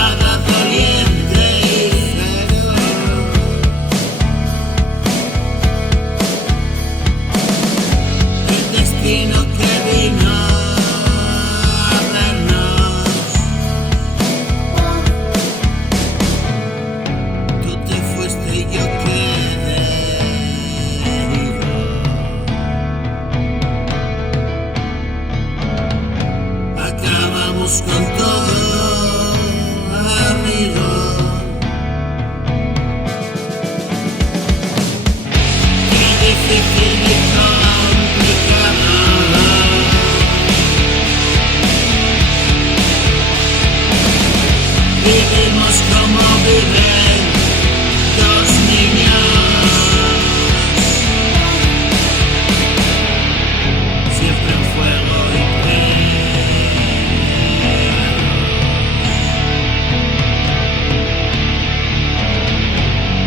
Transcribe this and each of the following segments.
espada doliente y feroz. El destino que vino a vernos. Tú te fuiste y yo quedé herido. Acabamos con todo, amigo. Qué difícil y complicado. Vivimos como viven dos niños, siempre en fuego y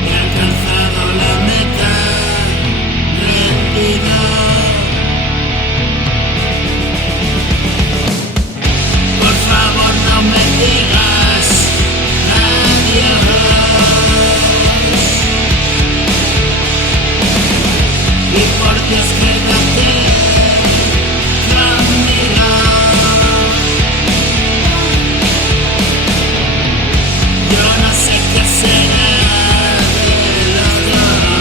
he alcanzado la meta, rendido. Por favor no me digas adiós. Y por Dios quédate conmigo. Yo no sé qué será de los dos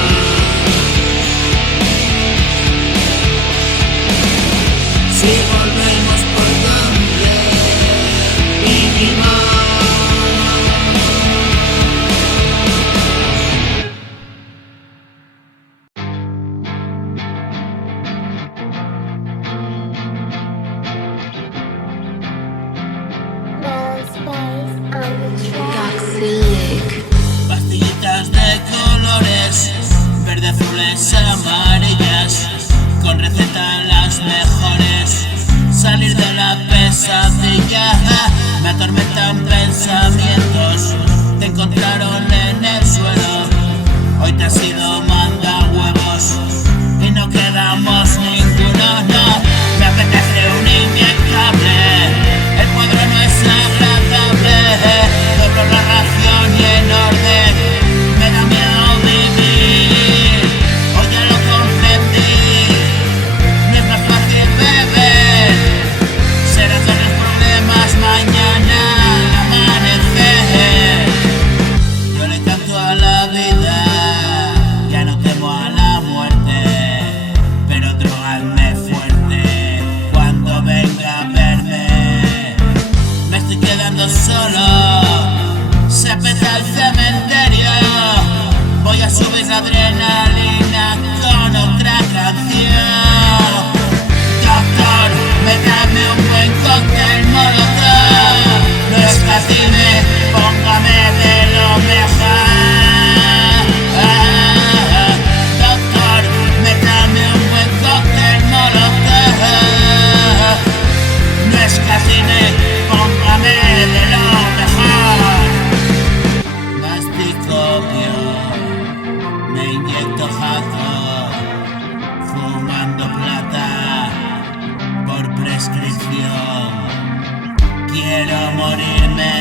si volvemos por donde vinimos. Pastillitas de colores, verde, azules, amarillas, con receta las mejores. Salir de la pesadilla, me atormentan pensamientos. Te encontraron en el suelo, hoy te has ido manda huevos y no quedamos ninguno, no. Me apetece un inyectable, el cuadro no es agradable. Doblo la ración y en orden, me da miedo vivir. Hoy ya lo comprendí, no es más fácil beber. Será con los problemas mañana al amanecer. Yo le canto a la vida, ya no temo a la muerte, pero drogadme fuerte cuando venga a verme. Me estoy quedando solo, se peta el cementerio. Voy a subir la adrenalina con otra canción. Doctor, métame un buen cóctel molotov. No escatime, póngame de lo mejor. Doctor, métame un buen cóctel molotov. No escatime, póngame de lo mejor. Mastico opio, me inyecto jaco, fumando plata por prescripción. Quiero morirme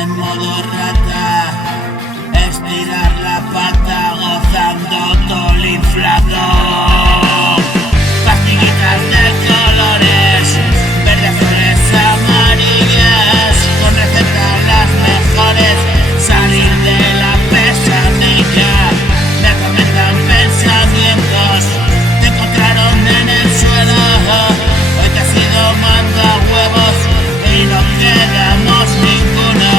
en modo rata, estirar la pata gozando todo el inflado. Pastillitas de colores, verde, azules, amarillas, con receta las mejores. Salir de la pesadilla, me atormentan pensamientos. Te encontraron en el suelo, hoy te has ido manda huevos y no quedamos ninguno.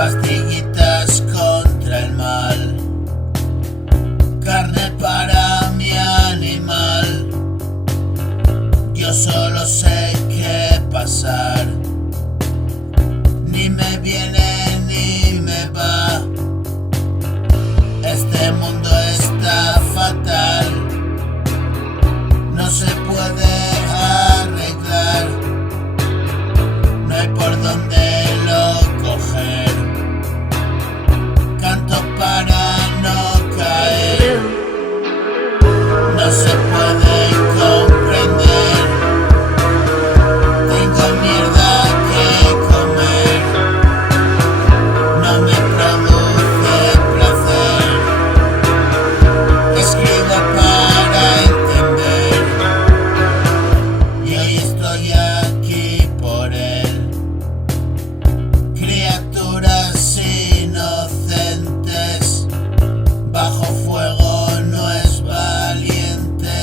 pastillitas contra el mal, carne para mi animal. Yo solo sé qué pasar, ni me viene ni me va. Este mundo está fatal, no se puede arreglar, no hay por dónde lo coger. Canto para no caer, no se puede comprender. Tengo mierda que comer, no me produce placer. Escribo para entender, y hoy estoy aquí por él. Criaturas inocentes, bajo fuego no es valiente.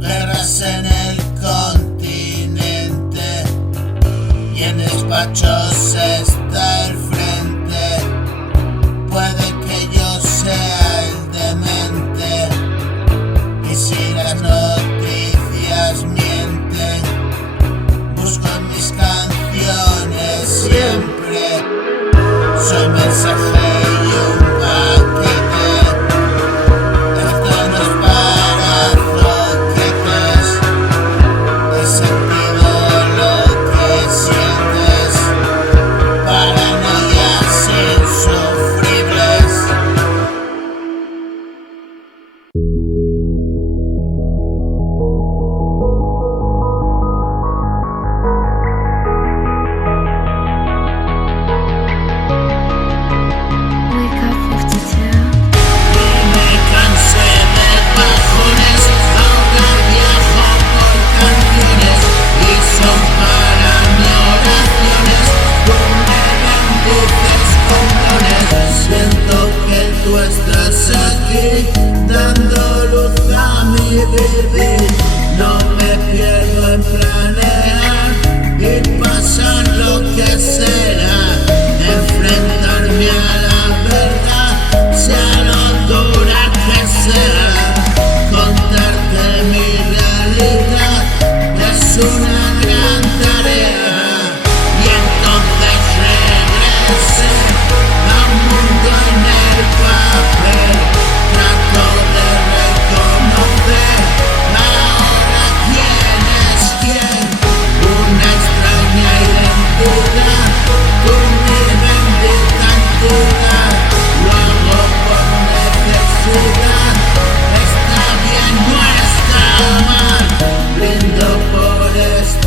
Guerras en el continente, y en despachos está el frente. Puede que yo sea el demente, y si las noticias mienten, busco en mis canciones siempre. Soy mensaje y un paquete, esto no es para zoquetes. He sentido lo que sientes, paranoias insufribles. Wake up 52. Me cansé de bajones, ahora viajo por canciones, y son para mí oraciones. Tú me bendices con dones. Siento que tú estás aquí, dando luz a mi vivir. No me pierdo en planear y pasar lo que será. Enfrentarme a la verdad, sea lo dura que sea. Contarte mi realidad es una gran tarea. Y entonces regresé a un mundo en el papel. Trato de reconocer ahora quién es quién. Una extraña identidad, tú mi bendita entidad. Lo hago por necesidad, está bien, no está mal. Brindo por esto.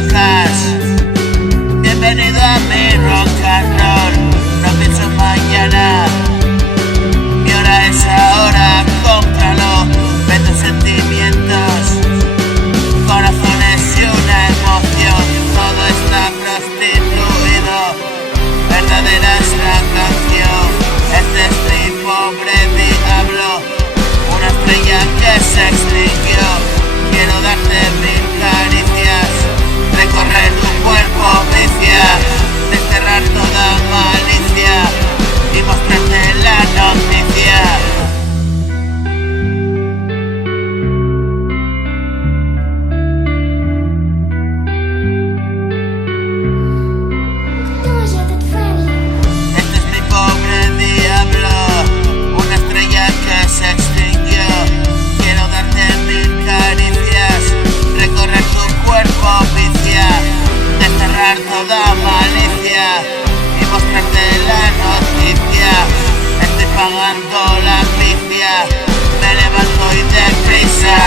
locas. Bienvenido a mi rock and roll. No pienso mañana, mi hora es ahora. Cómpralo, ve tus sentimientos, corazones y una emoción. Todo está prostituido, verdadera es la canción. Este es mi pobre diablo, una estrella que se extinguió. Quiero darte mil caricias, recorrer tu cuerpo vicia, desterrar toda malicia y mostrarte la noticia. Este es mi pobre diablo, una estrella que se extinguió. Quiero darte mil caricias, recorrer tu cuerpo vicia, desterrar toda malicia y mostrarte la noticia. Estoy pagando la picia, me levanto y deprisa,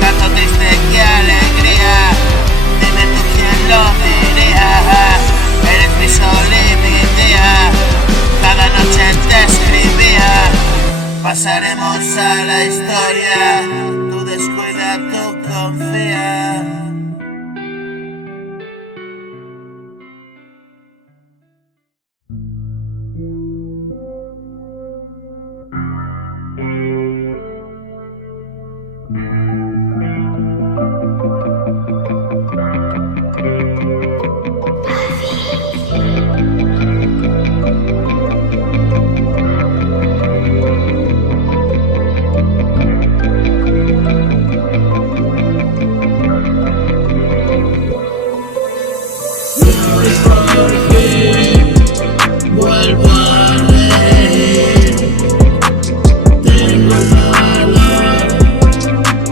tanto triste que alegría. Dime tú quién lo diría, eres mi sol y mi día, cada noche te escribía. Pasaremos a la historia, tú descuida, tú confía. Vuelvo a reír, tengo el valor,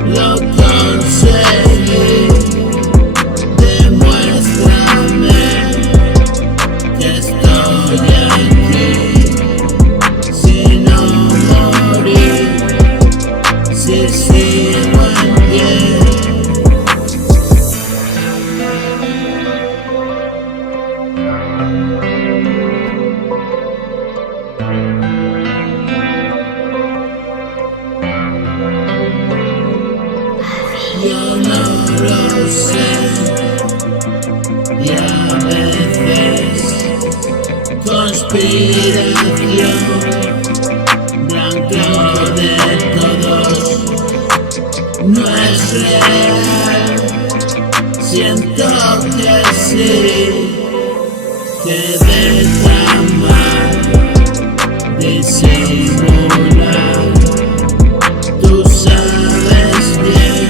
lo conseguí. Demuéstrame que estoy aquí, si no morir, si sigo en pie. Yo no lo sé, y a veces conspiración, blanco de todos, no es real. Siento que sí, que deja mal disimular. Tú sabes bien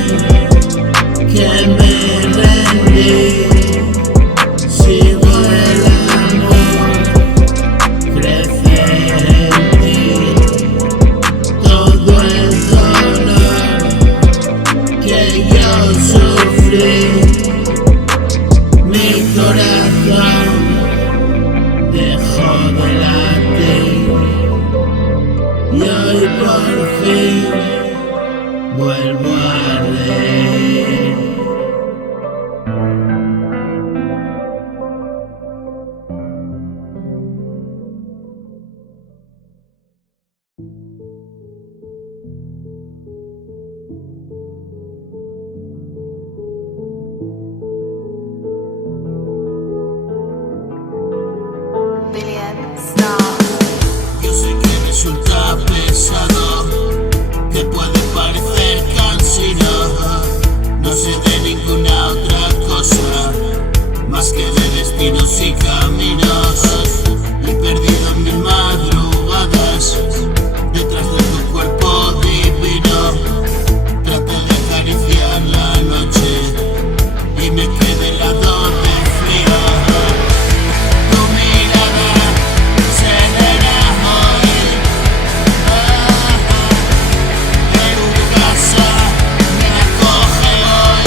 que me rendí, sigo el amor, crece en ti todo el dolor que yo sufrí. Mi corazón dejó de latir y hoy por fin vuelvo a reír. Yo sé que resulta pesado, que puede parecer cansino. No sé de ninguna otra cosa más que de destinos y caminos. Y perdido en mil madrugadas detrás de tu cuerpo divino, traté de acariciar la noche y me quedé helado de frío. Tu mirada serena hoy, en tu casa me acoge hoy.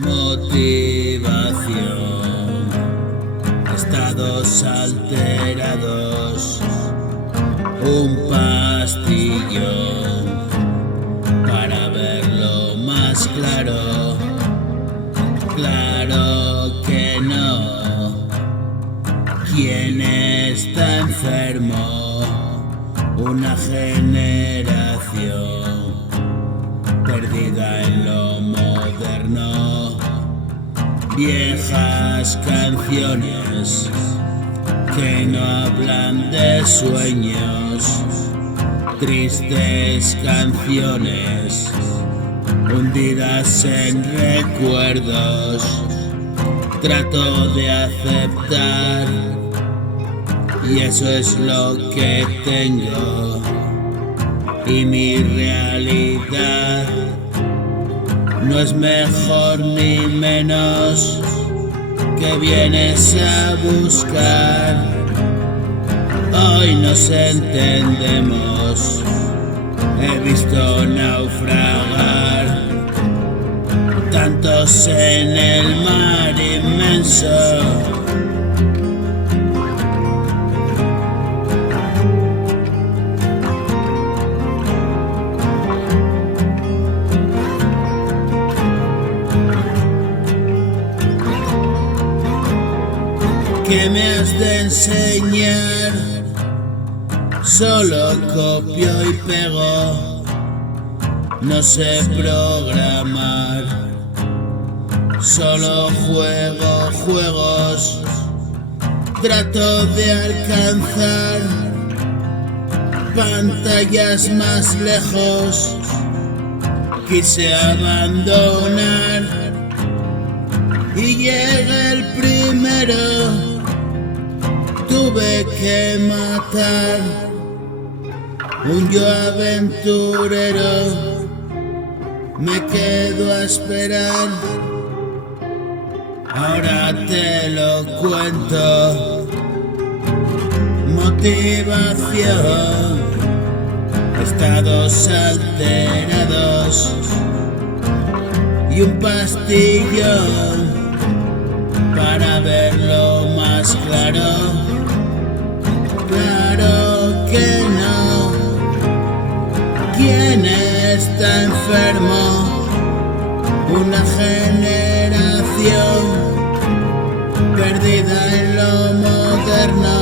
motivación, estados alterados, un pastillón para verlo más claro, claro que no. ¿Quién está enfermo? Una generación perdida en lo moderno, viejas canciones que no hablan de sueños, tristes canciones hundidas en recuerdos. Trato de aceptar y eso es lo que tengo, y mi realidad no es mejor ni menos que vienes a buscar. Hoy nos entendemos, he visto naufragar tantos en el mar inmenso. ¿Qué me has de enseñar? Solo copio y pego, no sé programar. Solo juego juegos, trato de alcanzar pantallas más lejos. Quise abandonar y llega el primero. Tuve que matar un yo aventurero. Me quedo a esperar, ahora te lo cuento. Motivación, estados alterados y un pastillón para verlo más claro. Claro que no. ¿Quién está enfermo? Una generación perdida en lo moderno,